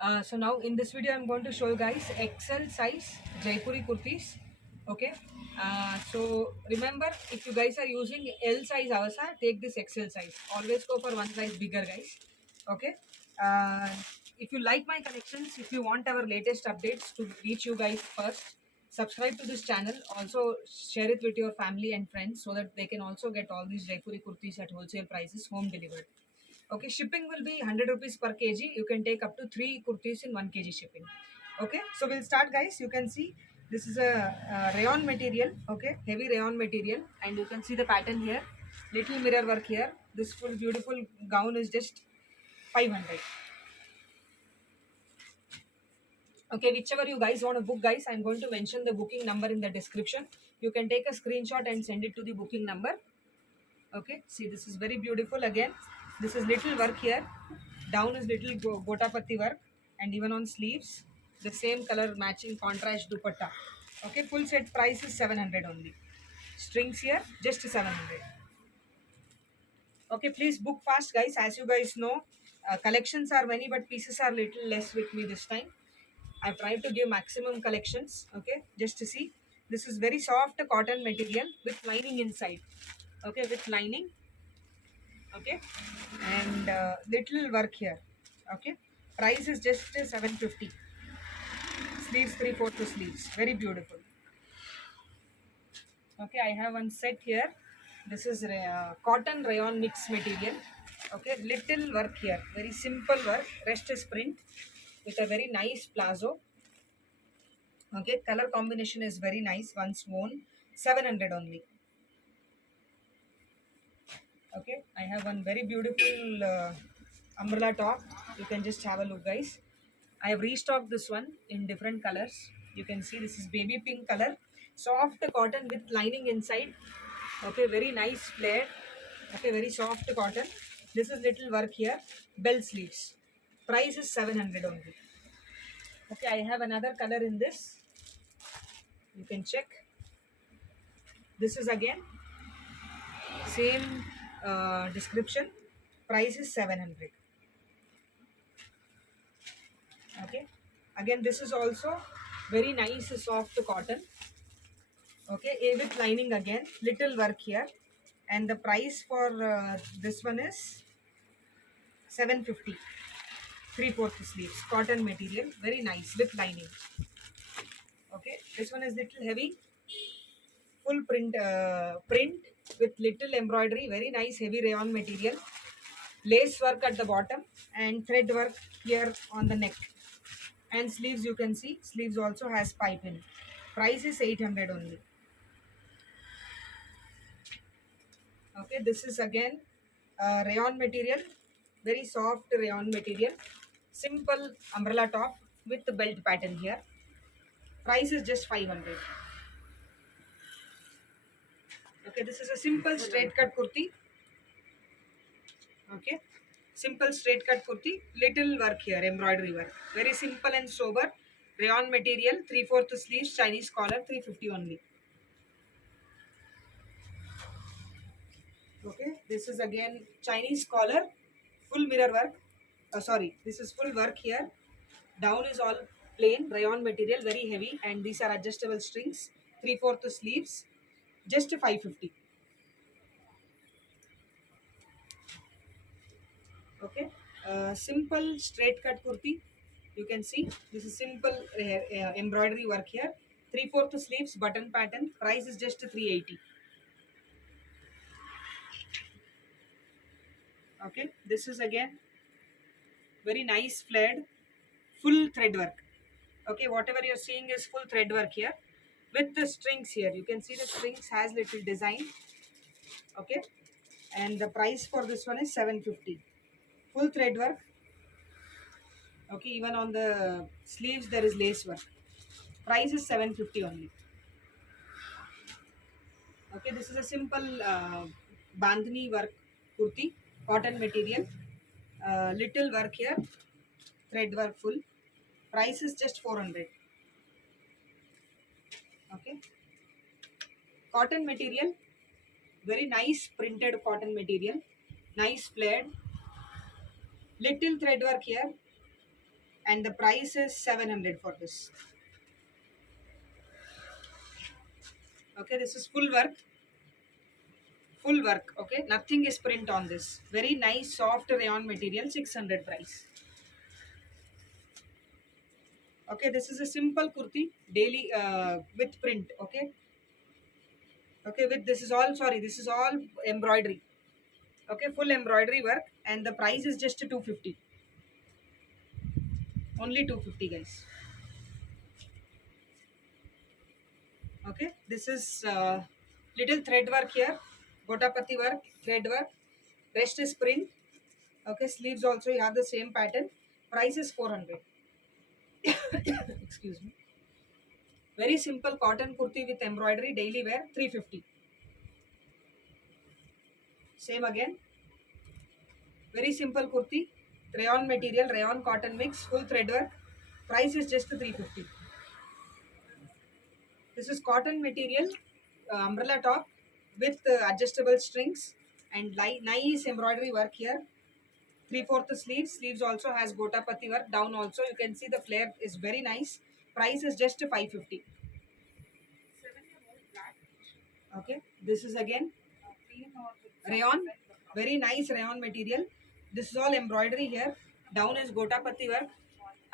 So now in this video I'm going to show you guys XL size Jaipuri kurtis. Okay. So remember, if you guys are using L size avasa, take this XL size. Always go for one size bigger, guys. Okay. Uh, if you like my collections, if you want our latest updates to reach you guys first, subscribe to this channel. Also share it with your family and friends so that they can also get all these Jaipuri kurtis at wholesale prices, home delivered. Okay, shipping will be 100 rupees per kg. You can take up to 3 kurtis in 1 kg shipping. Okay, so we'll start, guys. You can see this is a rayon material. Okay, heavy rayon material, and you can see the pattern here. Little mirror work here. This full beautiful gown is just 500. Okay, whichever you guys want to book, guys, I'm going to mention the booking number in the description. You can take a screenshot and send it to the booking number. Okay, see, this is very beautiful. Again, this is little work here. Down is little gotapatti work, and even on sleeves the same color matching contrast dupatta. Okay, full set price is 700 only. Strings here just 700. Okay, please book fast, guys. As you guys know, collections are many but pieces are little less with me this time. I've tried to give maximum collections. Okay, just to see, this is very soft cotton material with lining inside. Okay, with lining. Okay, and little work here. Okay, price is just 750. Sleeves 3/4 sleeves, very beautiful. Okay, I have one set here. This is cotton rayon mix material. Okay, little work here, very simple work. Rest is print with a very nice plazo. Okay, color combination is very nice. Once worn, 700 only. Okay, I have one very beautiful umbrella top. You can just have a look, guys. I have restocked this one in different colors. You can see this is baby pink color, soft cotton with lining inside. Okay, very nice flare. Okay, very soft cotton. This is little work here, bell sleeves. Price is 700 only. Okay, I have another color in this. You can check. This is again same description. Price is 700. Okay, again this is also very nice soft cotton. Okay, with lining again, little work here, and the price for this one is 750. 3/4 sleeves, cotton material, very nice with lining. Okay, this one is little heavy, full print with little embroidery, very nice heavy rayon material, lace work at the bottom and thread work here on the neck. And sleeves, you can see sleeves also has piping. Price is 800 only. Okay, this is again rayon material, very soft rayon material, simple umbrella top with the belt pattern here. Price is just 500. Okay, this is a simple straight cut kurti. Okay, simple straight cut kurti, little work here, embroidery work, very simple and sober. Rayon material, 3/4 sleeves, Chinese collar, 350 only. Okay, this is again Chinese collar, full mirror work. Sorry, this is full work here. Down is all plain rayon material, very heavy, and these are adjustable strings. 3/4 sleeves, just 550. Okay, simple straight cut kurti. You can see this is simple embroidery work here. 3/4 sleeves, button pattern. Price is just 380. Okay, this is again very nice flared, full thread work. Okay, whatever you're seeing is full thread work here with the strings here. You can see the strings has little design. Okay, and the price for this one is 750. Full thread work. Okay, even on the sleeves there is lace work. Price is 750 only. Okay, this is a simple bandhani work kurti, cotton material, little work here, thread work full. Price is just 400. Okay, cotton material, very nice printed cotton material, nice flared, little thread work here, and the price is 700 for this. Okay, this is full work. Full work. Okay, nothing is print on this. Very nice soft rayon material, 600 price. Okay, this is a simple kurti daily with print. Okay, okay, with this is all, sorry, this is all embroidery. Okay, full embroidery work, and the price is just 250. Only 250, guys. Okay, this is little thread work here, gotapati work, thread work, rest is print. Okay, sleeves also you have the same pattern. Price is 400. Excuse me. Very simple cotton kurti with embroidery, daily wear, 350. Same again. Very simple kurti, rayon material, rayon cotton mix, full thread work. Price is just 350. This is cotton material, umbrella top with adjustable strings and nice embroidery work here. 3/4 sleeves. Sleeves also has gotapati work. Down also you can see the flare is very nice. Price is just 550. Okay. This is again rayon. Very nice rayon material. This is all embroidery here. Down is gotapati work.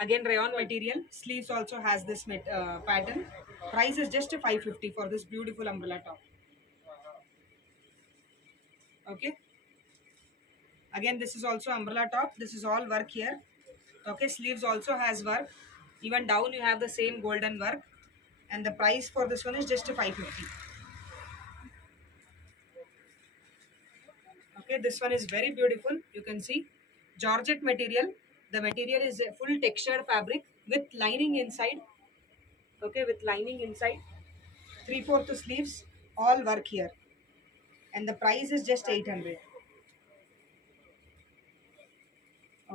Again rayon material. Sleeves also has this pattern. Price is just 550 for this beautiful umbrella top. Okay. Again this is also umbrella top. This is all work here. Okay. Sleeves also has work. Even down you have the same golden work. And the price for this one is just 550. Okay, this one is very beautiful. You can see Georgette material. The material is a full textured fabric with lining inside. Okay, with lining inside. 3/4 sleeves, all work here. And the price is just 800.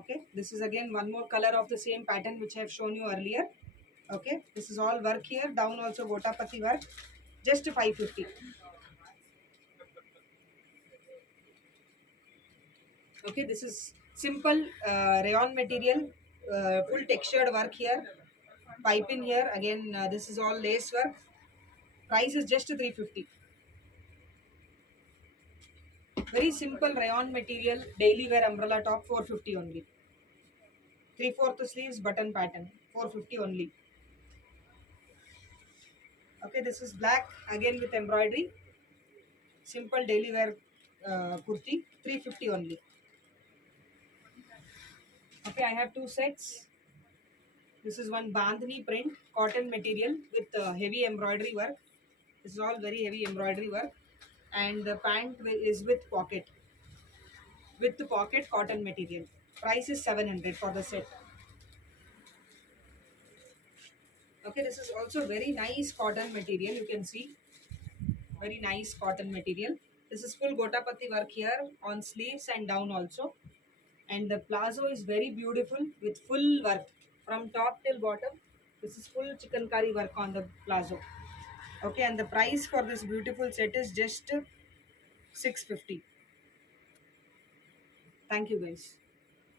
Okay, this is again one more color of the same pattern which I have shown you earlier. Okay, this is all work here. Down also gotapati work. Just 550. Okay, this is simple rayon material, full textured work here, pipe in here. Again, this is all lace work. Price is just 350. Very simple rayon material, daily wear umbrella top, 450 only. 3/4 sleeves, button pattern, 450 only. Okay, this is black again with embroidery. Simple daily wear kurti, 350 only. Okay, I have two sets. This is one bandhani print, cotton material with heavy embroidery work. This is all very heavy embroidery work. And the pant is with pocket. With the pocket cotton material. Price is 700 for the set. Okay, this is also very nice cotton material. You can see. Very nice cotton material. This is full gotapati work here on sleeves and down also. And the plazo is very beautiful with full work from top till bottom. This is full chikankari work on the plazo. Okay, and the price for this beautiful set is just 650. Thank you, guys.